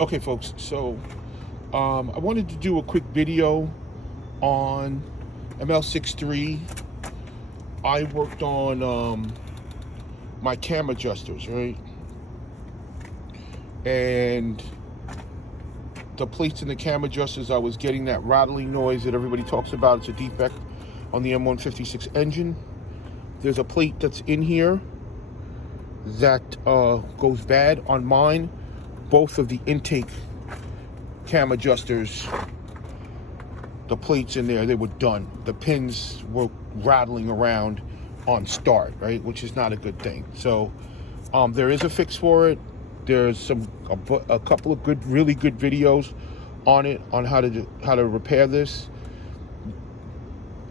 Okay, folks, so I wanted to do a quick video on ML63. I worked on my cam adjusters, right? And the plates in the cam adjusters, I was getting that rattling noise that everybody talks about. It's a defect on the M156 engine. There's a plate that's in here that goes bad on mine. Both of the intake cam adjusters, the plates in there, they were done. The pins were rattling around on start, right? Which is not a good thing. So there is a fix for it. There's a couple of really good videos on it, on how to repair this.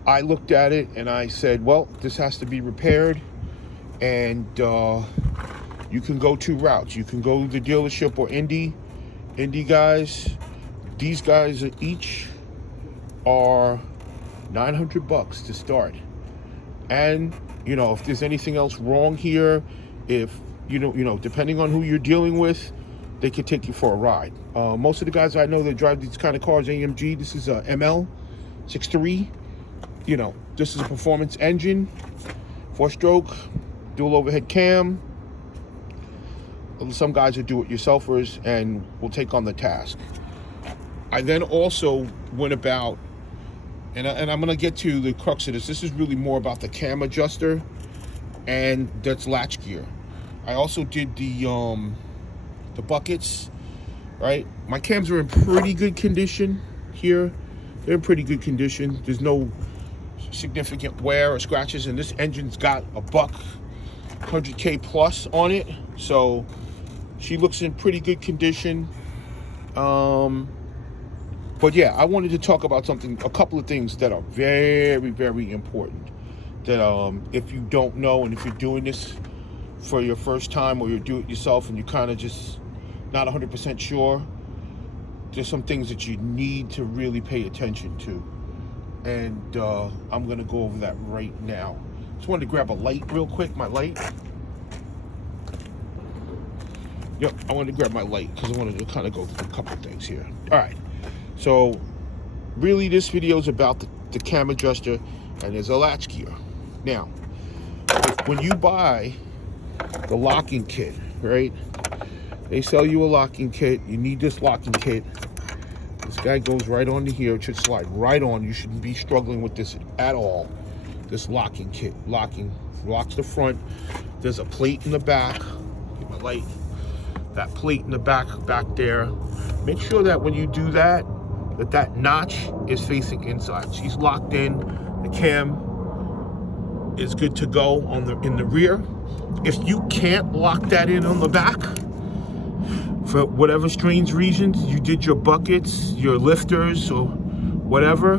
I looked at it and I said, well, this has to be repaired, and you can go two routes. You can go to the dealership or Indy guys. These guys each are $900 to start. And if there's anything else wrong here, if you know, depending on who you're dealing with, they can take you for a ride. Most of the guys I know that drive these kind of cars, AMG, this is a ML63. This is a performance engine, 4-stroke, dual overhead cam. Some guys are do-it-yourselfers and will take on the task. I then also went about, and I'm going to get to the crux of this. This is really more about the cam adjuster, and that's latch gear. I also did the buckets, right? My cams are in pretty good condition here. They're in pretty good condition. There's no significant wear or scratches, and this engine's got a buck 100K plus on it, so she looks in pretty good condition. But yeah, I wanted to talk about a couple of things that are very, very important. That if you don't know, and if you're doing this for your first time, or you do it yourself and you're kind of just not 100% sure, there's some things that you need to really pay attention to. And I'm gonna go over that right now. Just wanted to grab a light real quick, my light. Yep, I wanted to grab my light because I wanted to kind of go through a couple of things here. All right, so really this video is about the cam adjuster, and there's a latch gear. Now, when you buy the locking kit, right? They sell you a locking kit. You need this locking kit. This guy goes right onto here. It should slide right on. You shouldn't be struggling with this at all. This locking kit, locks the front. There's a plate in the back. Get my light. That plate in the back there. Make sure that when you do that, that notch is facing inside. She's locked in. The cam is good to go in the rear. If you can't lock that in on the back, for whatever strange reasons, you did your buckets, your lifters, or whatever,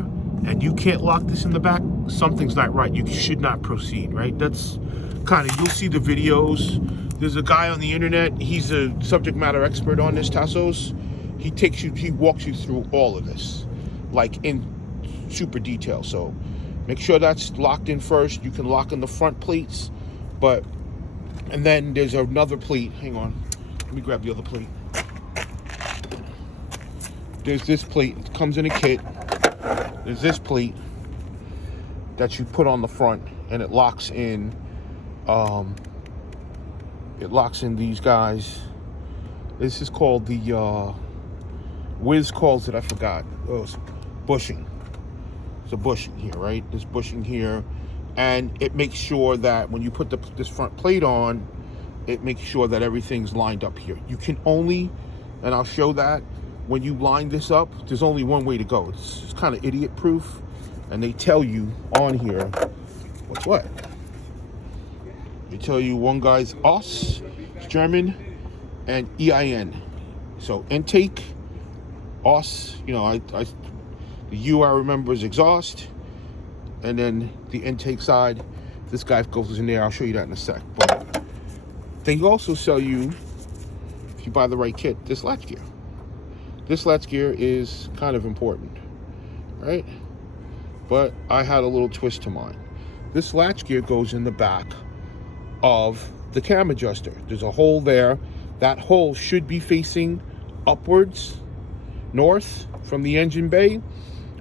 and you can't lock this in the back, something's not right. You should not proceed, right? That's kind of, you'll see the videos. There's a guy on the internet, he's a subject matter expert on this, Tassos. He walks you through all of this, like in super detail. So make sure that's locked in first. You can lock in the front plates, and then there's another plate. Hang on, let me grab the other plate. There's this plate, it comes in a kit. There's this plate that you put on the front, and it locks in. It locks in these guys. This is called the Wiz calls it, I forgot. Oh, it's bushing. It's a bushing here, right? There's bushing here, and it makes sure that when you put this front plate on, it makes sure that everything's lined up here. You can only, and I'll show that, when you line this up, there's only one way to go. It's kind of idiot proof, and they tell you on here what's what. They tell you one guy's Aus, it's German, and EIN. So intake, Aus, the U I remember is exhaust, and then the intake side, this guy goes in there. I'll show you that in a sec. But they also sell you, if you buy the right kit, this latch gear. This latch gear is kind of important, right? But I had a little twist to mine. This latch gear goes in the back of the cam adjuster. There's a hole there. That hole should be facing upwards, north from the engine bay,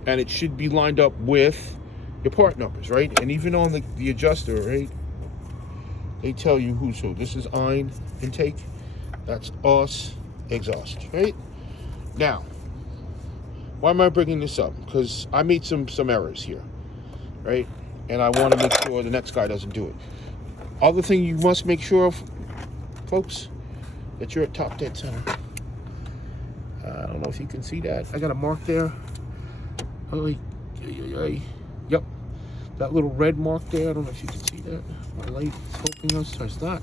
and it should be lined up with your part numbers, right? And even on the adjuster, right, they tell you who's who. This is ein intake, that's us exhaust, right? Now, why am I bringing this up? Because I made some errors here, right? And I want to make sure the next guy doesn't do it. Other thing you must make sure of, folks, that you're at top dead center. I don't know if you can see that. I got a mark there. Yep, that little red mark there. I don't know if you can see that. My light is helping us, or it's not.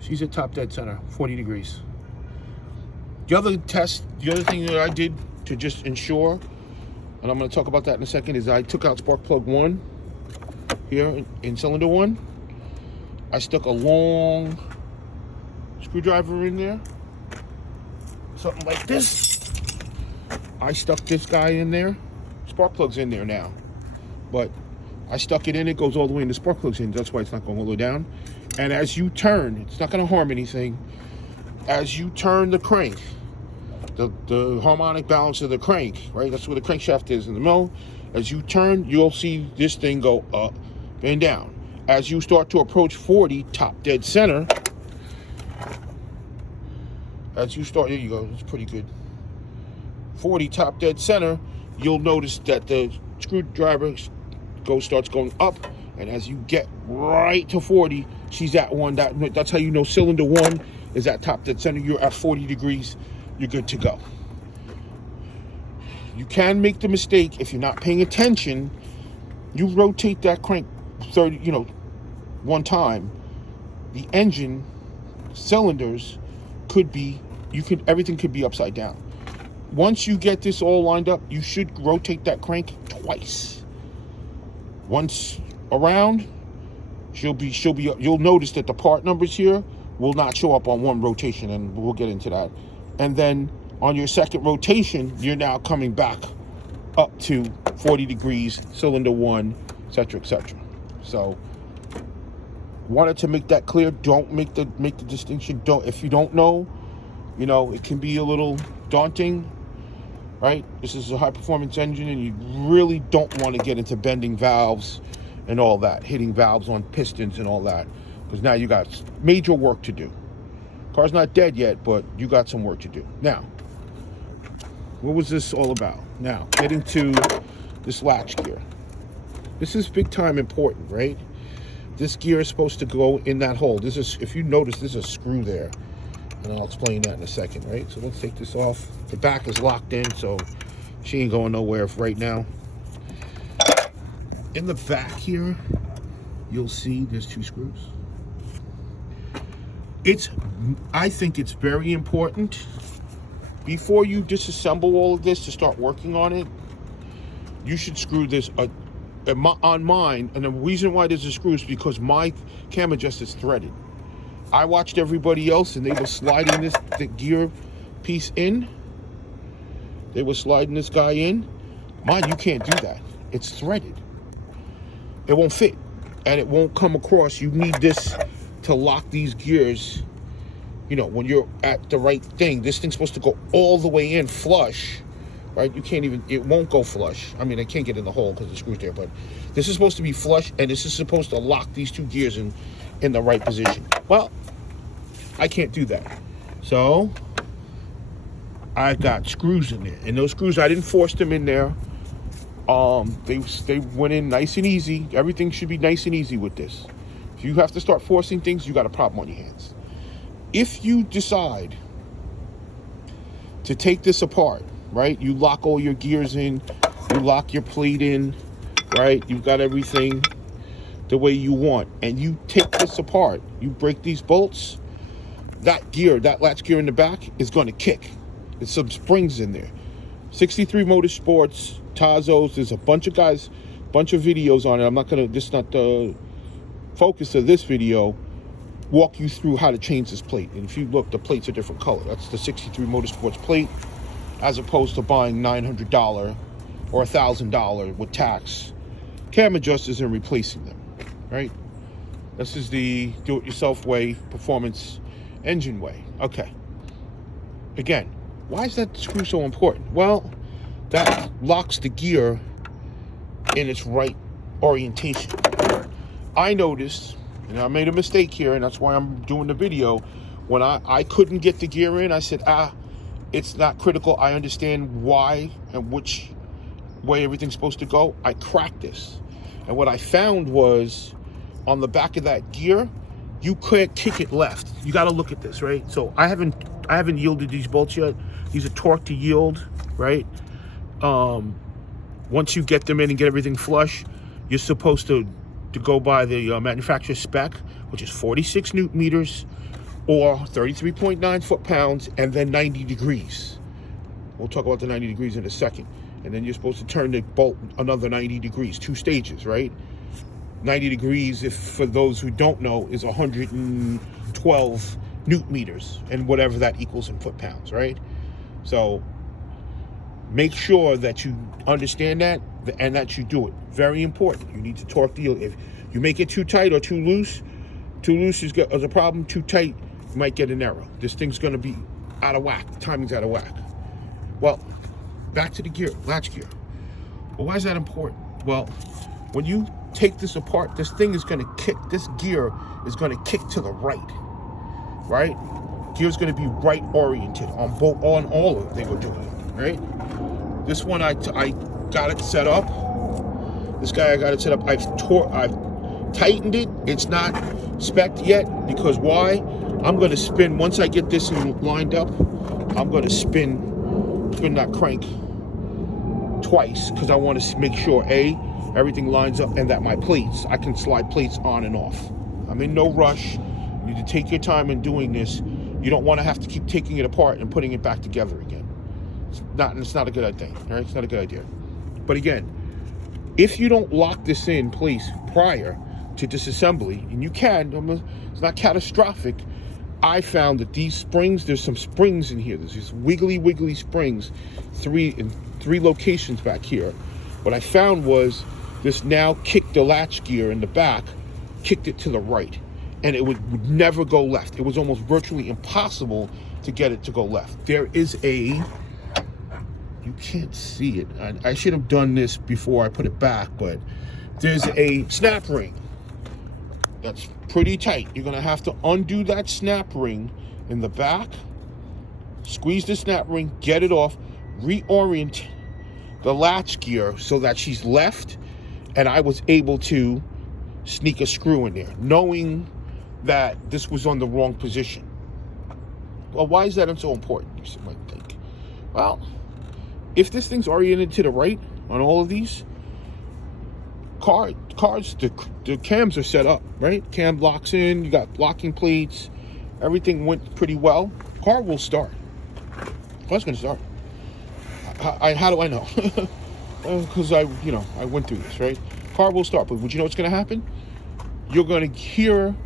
She's at top dead center, 40 degrees. The other thing that I did to just ensure, and I'm going to talk about that in a second, is I took out spark plug 1 here in cylinder 1. I stuck a long screwdriver in there, something like this. I stuck this guy in there. Spark plug's in there now, but I stuck it in. It goes all the way in. The spark plug's in. That's why it's not going all the way down. And as you turn, it's not going to harm anything. As you turn the crank, the harmonic balance of the crank, right? That's where the crankshaft is in the middle. As you turn, you'll see this thing go up and down. As you start to approach 40, top dead center, as you start, there you go, it's pretty good. 40, top dead center, you'll notice that the screwdriver starts going up, and as you get right to 40, she's at 1. That's how you know cylinder 1 is at top dead center. You're at 40 degrees, you're good to go. You can make the mistake if you're not paying attention. You rotate that crank 30, one time, the engine cylinders could be, everything could be upside down. Once you get this all lined up, you should rotate that crank twice. Once around, you'll notice that the part numbers here will not show up on one rotation, and we'll get into that. And then on your second rotation, you're now coming back up to 40 degrees, cylinder 1, etc., etc. So, wanted to make that clear. Don't make the distinction. If you don't know, it can be a little daunting, right? This is a high performance engine, and you really don't want to get into bending valves and all that, hitting valves on pistons and all that, because now you got major work to do. Car's not dead yet, but you got some work to do. Now, what was this all about? Now, getting to this latch gear. This is big time important, right? This gear is supposed to go in that hole. This is, if you notice, there's a screw there, and I'll explain that in a second, right? So let's take this off. The back is locked in, so she ain't going nowhere right now. In the back here, you'll see there's 2 screws. I think it's very important, before you disassemble all of this to start working on it, you should screw this on mine. And the reason why there's a screw is because my cam adjuster is threaded. I watched everybody else, and they were sliding the gear piece in. They were sliding this guy in. Mine, you can't do that. It's threaded. It won't fit, and it won't come across. You need this to lock these gears. When you're at the right thing, this thing's supposed to go all the way in flush, right? It won't go flush. I mean, I can't get in the hole because the screw's there, but this is supposed to be flush, and this is supposed to lock these 2 gears in the right position. Well, I can't do that. So I got screws in there, and those screws, I didn't force them in there. They went in nice and easy. Everything should be nice and easy with this. If you have to start forcing things, you got a problem on your hands. If you decide to take this apart, right? You lock all your gears in, you lock your plate in, right? You've got everything the way you want, and you take this apart, you break these bolts, that latch gear in the back is going to kick. There's some springs in there. 63 Motorsports, Tazos, there's a bunch of videos on it. This is not the focus of this video. Walk you through how to change this plate. And if you look, the plate's a different color. That's the 63 Motorsports plate, as opposed to buying $900 or $1,000 with tax cam adjusters and replacing them, right? This is the do-it-yourself way, performance engine way. Okay. again, why is that screw so important? Well, that locks the gear in its right orientation. I noticed, and I made a mistake here, and that's why I'm doing the video. When I couldn't get the gear in, I said, it's not critical. I understand why and which way everything's supposed to go. I cracked this. And what I found was on the back of that gear, you can't kick it left. You got to look at this, right? So I haven't yielded these bolts yet. These are torqued to yield, right? Once you get them in and get everything flush, you're supposed to go by the manufacturer's spec, which is 46 Newton meters or 33.9 foot-pounds, and then 90 degrees. We'll talk about the 90 degrees in a second. And then you're supposed to turn the bolt another 90 degrees, 2 stages, right? 90 degrees, if for those who don't know, is 112 Newton meters, and whatever that equals in foot-pounds, right? So make sure that you understand that and that you do it. Very important. You need to torque the yield. If you make it too tight or too loose is a problem. Too tight, you might get an error. This thing's going to be out of whack. The timing's out of whack. Well, back to the gear, latch gear. Well, why is that important? Well, when you take this apart, this thing is going to kick. This gear is going to kick to the right, right? Gear's going to be right oriented on all of it they were doing, right? This one I got it set up. This guy I got it set up. I've tightened it. It's not spec'd yet because why? I'm going to spin once I get this lined up. I'm going to spin that crank twice because I want to make sure everything lines up and that my plates, I can slide plates on and off. I'm in no rush. You need to take your time in doing this. You don't want to have to keep taking it apart and putting it back together again. It's not a good idea, right? It's not a good idea. But again, if you don't lock this in place prior to disassembly, and you can, it's not catastrophic. I found that these springs, there's some springs in here. There's these wiggly springs, in three locations back here. What I found was this now kicked the latch gear in the back, kicked it to the right, and it would never go left. It was almost virtually impossible to get it to go left. There is you can't see it. I should have done this before I put it back, but there's a snap ring that's pretty tight. You're gonna have to undo that snap ring in the back, squeeze the snap ring, get it off, reorient the latch gear so that she's left, and I was able to sneak a screw in there, knowing that this was on the wrong position. Well, why is that so important, you might think? Well, if this thing's oriented to the right on all of these cars, the cams are set up, right? Cam locks in, you got locking plates, everything went pretty well. Car will start. Car's gonna start. How do I know? Because I went through this, right? Car will start, but would you know what's gonna happen? You're gonna hear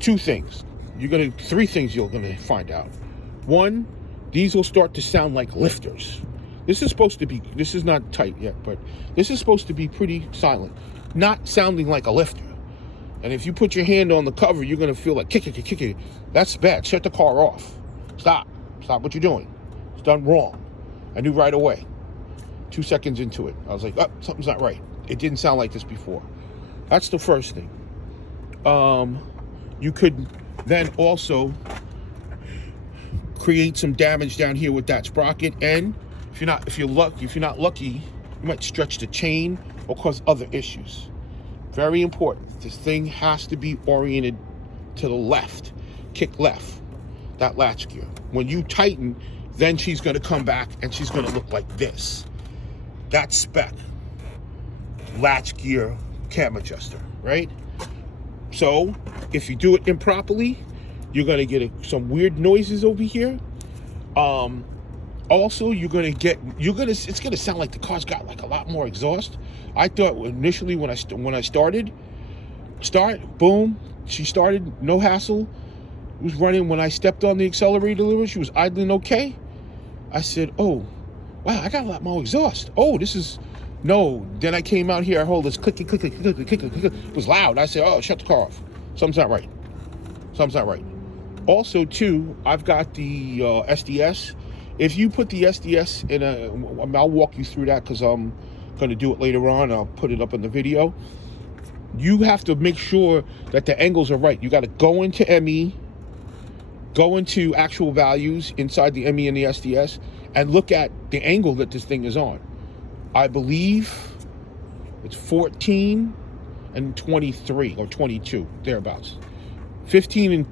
three things you're gonna find out. One, these will start to sound like lifters. This is not tight yet, but this is supposed to be pretty silent, not sounding like a lifter. And if you put your hand on the cover, you're gonna feel like kick it. That's bad. Shut the car off. Stop what you're doing. It's done wrong. I knew right away. 2 seconds into it, I was like, oh, something's not right. It didn't sound like this before. That's the first thing. You could then also create some damage down here with that sprocket, and if you're not lucky, you might stretch the chain or cause other issues. Very important. This thing has to be oriented to the left, kick left, that latch gear. When you tighten, then she's going to come back and she's going to look like this. That's spec latch gear cam adjuster, right? So if you do it improperly, you're going to get some weird noises over here. Also, it's going to sound like the car's got like a lot more exhaust. I thought initially when I started, boom, she started, no hassle. It was running. When I stepped on the accelerator, she was idling okay. I said, oh, wow, I got a lot more exhaust. Oh, no. Then I came out here, I hold this click. It was loud. I said, oh, shut the car off. Something's not right. Also, too, I've got the SDS. If you put the SDS in I'll walk you through that because I'm going to do it later on. I'll put it up in the video. You have to make sure that the angles are right. You got to go into ME, go into actual values inside the ME and the SDS, and look at the angle that this thing is on. I believe it's 14 and 23 or 22, thereabouts. 15 and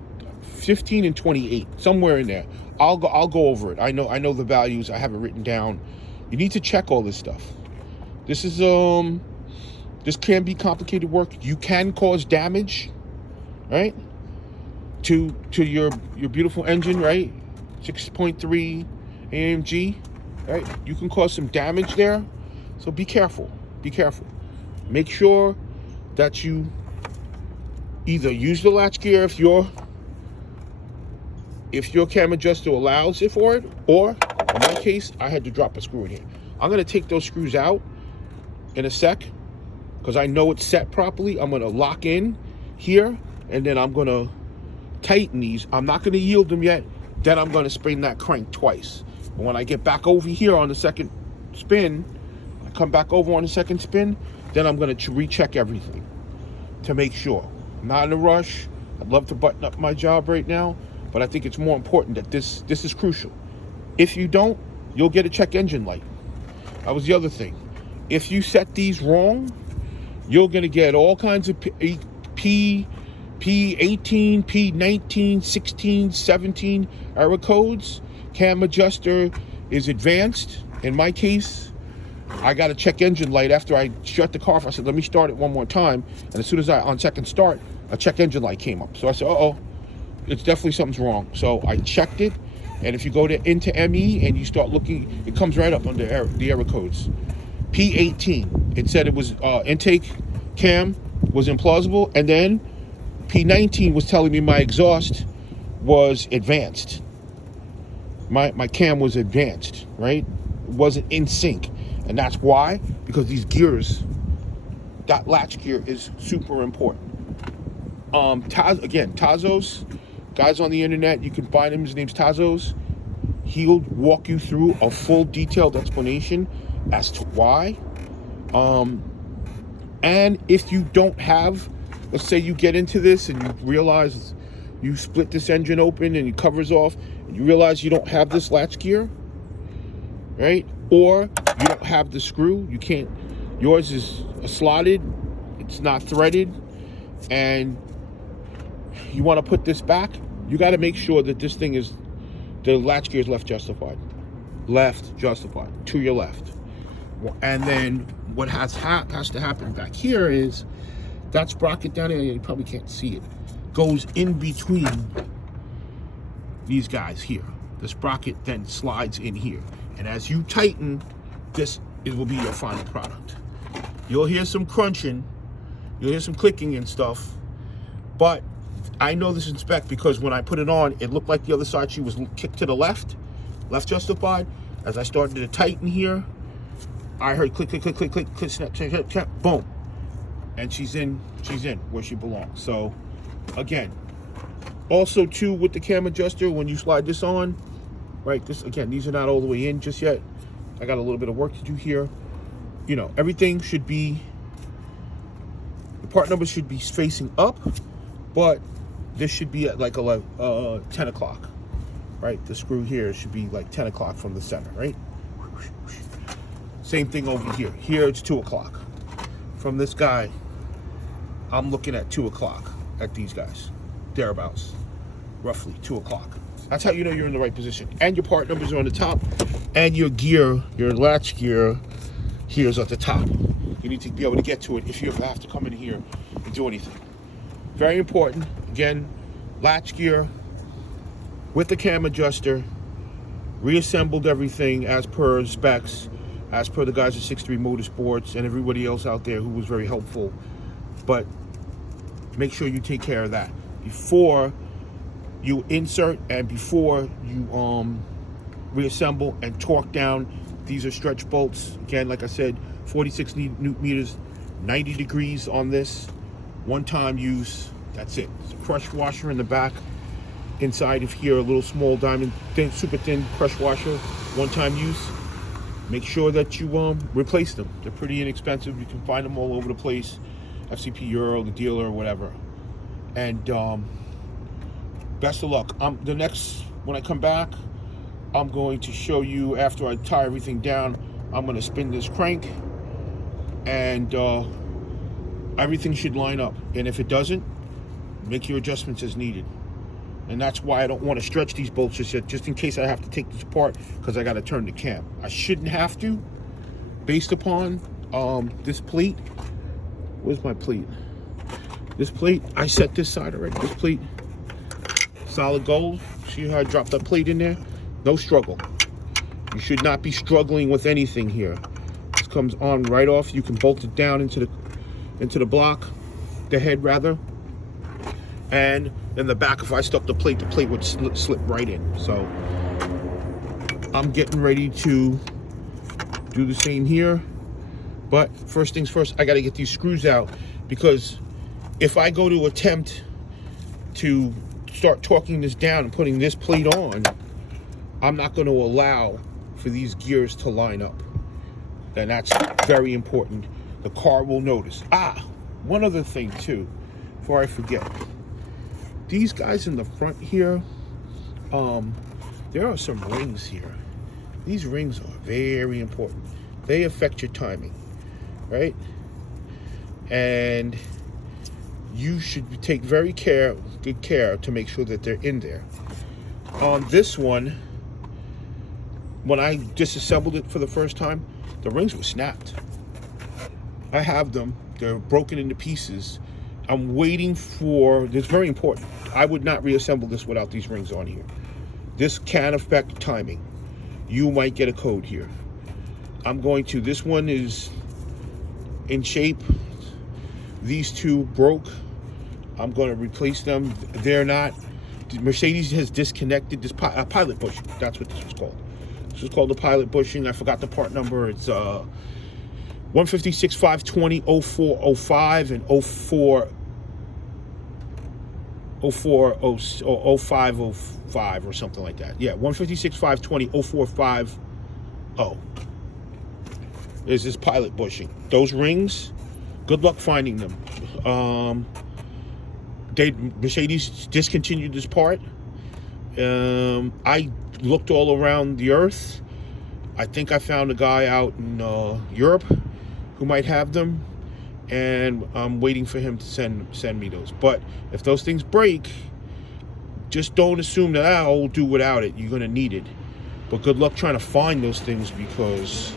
28, somewhere in there. I'll go over it. I know the values. I have it written down. You need to check all this stuff. This is this can be complicated work. You can cause damage, right? To your beautiful engine, right? 6.3 AMG, right? You can cause some damage there. So be careful. Be careful. Make sure that you either use the latch gear if your cam adjuster allows it for it, or in my case, I had to drop a screw in here. I'm gonna take those screws out in a sec because I know it's set properly. I'm gonna lock in here and then I'm gonna tighten these. I'm not gonna yield them yet. Then I'm gonna spin that crank twice. And when I get back over here on the second spin, I come back over on the second spin, then I'm gonna recheck everything to make sure. I'm not in a rush. I'd love to button up my job right now, but I think it's more important that this is crucial. If you don't, you'll get a check engine light. That was the other thing. If you set these wrong, you're gonna get all kinds of P18, P19, 16, 17 error codes. Cam adjuster is advanced. In my case, I got a check engine light after I shut the car off. I said, let me start it one more time. And as soon as on second start, a check engine light came up. So I said, uh-oh, it's definitely something's wrong. So I checked it. And if you go into ME and you start looking, it comes right up under the error codes. P18, it said it was intake cam was implausible. And then P19 was telling me my exhaust was advanced. My cam was advanced, right? It wasn't in sync. And that's why, because these gears, that latch gear is super important. Tazos, guys on the internet, you can find him. His name's Tazos. He'll walk you through a full detailed explanation as to why. And if you don't have, let's say you get into this and you realize you split this engine open and it covers off, and you realize you don't have this latch gear, right? Or you don't have the screw, you can't, yours is slotted, it's not threaded, and you want to put this back, you got to make sure that this thing is, the latch gear is left justified, to your left. And then what has to happen back here is that sprocket down here, you probably can't see it, goes in between these guys here. The sprocket then slides in here. And as you tighten, it will be your final product. You'll hear some crunching, you'll hear some clicking and stuff, but I know this in spec because when I put it on, it looked like the other side she was kicked to the left justified. As I started to tighten here, I heard click, click, click, click, click, click, snap, snap, snap, boom. And she's in where she belongs. So again, also too with the cam adjuster, when you slide this on, right, this again, these are not all the way in just yet. I got a little bit of work to do here. You know, everything should be, the part number should be facing up, but this should be at like 10 o'clock, right? The screw here should be like 10 o'clock from the center, right? Same thing over here. Here it's 2 o'clock. From this guy, I'm looking at 2 o'clock at these guys, thereabouts, roughly 2 o'clock. That's how you know you're in the right position. And your part numbers are on the top, and your gear, your latch gear, here is at the top. You need to be able to get to it if you ever have to come in here and do anything. Very important. Again, latch gear with the cam adjuster, reassembled everything as per specs, as per the guys at 63 Motorsports and everybody else out there who was very helpful. But make sure you take care of that before you insert and before you reassemble and torque down. These are stretch bolts. Again, like I said, 46 Newton meters, 90 degrees on this. One-time use, that's it. It's a crush washer in the back. inside of here, a little small diamond, thin, super thin pressure washer, one-time use. Make sure that you replace them. They're pretty inexpensive. You can find them all over the place. FCP Euro, the dealer, or whatever. And best of luck. When I come back, I'm going to show you, after I tie everything down, I'm going to spin this crank, and everything should line up. And if it doesn't, make your adjustments as needed. And that's why I don't want to stretch these bolts just yet, just in case I have to take this apart, because I got to turn the cam. I shouldn't have to, based upon this plate. Where's my plate? This plate, I set this side already. This plate, solid gold. See how I dropped that plate in there? No struggle. You should not be struggling with anything here. This comes on right off. You can bolt it down into the block, the head rather. And in the back, if I stuck the plate would slip right in. So I'm getting ready to do the same here. But first things first, I got to get these screws out, because if I go to attempt to start torquing this down and putting this plate on, I'm not going to allow for these gears to line up. And that's very important. The car will notice. One other thing too, before I forget. These guys in the front here, there are some rings here. These rings are very important. They affect your timing, right? And you should take good care to make sure that they're in there. On this one, when I disassembled it for the first time, the rings were snapped. I have them, they're broken into pieces. I'm waiting for, this is very important. I would not reassemble this without these rings on here. This can affect timing. You might get a code here. This one is in shape. These two broke. I'm going to replace them. They're not. Mercedes has disconnected this pilot bushing. That's what this was called. This is called the pilot bushing. I forgot the part number. It's 156 520 0405 and 0505 or something like that. Yeah, 156 520 0450 is this pilot bushing. Those rings, good luck finding them. Mercedes discontinued this part. I looked all around the earth. I think I found a guy out in Europe who might have them, and I'm waiting for him to send me those. But if those things break, just don't assume that I'll do without it. You're gonna need it. But good luck trying to find those things, because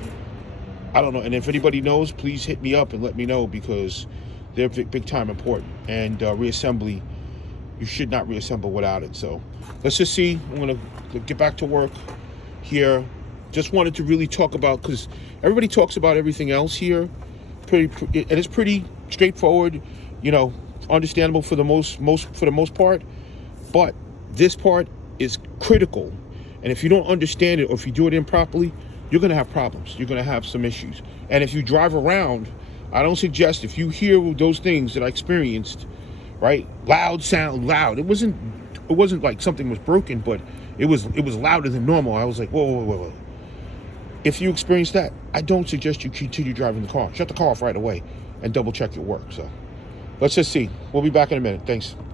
I don't know. And if anybody knows, please hit me up and let me know, because they're big time important. And reassembly, you should not reassemble without it. So let's just see. I'm gonna get back to work here. Just wanted to really talk about, because everybody talks about everything else here, and it's pretty straightforward, understandable for the most part. But this part is critical, and if you don't understand it, or if you do it improperly, you're gonna have problems. You're gonna have some issues. And if you drive around, I don't suggest, if you hear those things that I experienced, right? Loud. It wasn't like something was broken, but it was louder than normal. I was like, whoa. If you experience that, I don't suggest you continue driving the car. Shut the car off right away and double check your work. So let's just see. We'll be back in a minute. Thanks.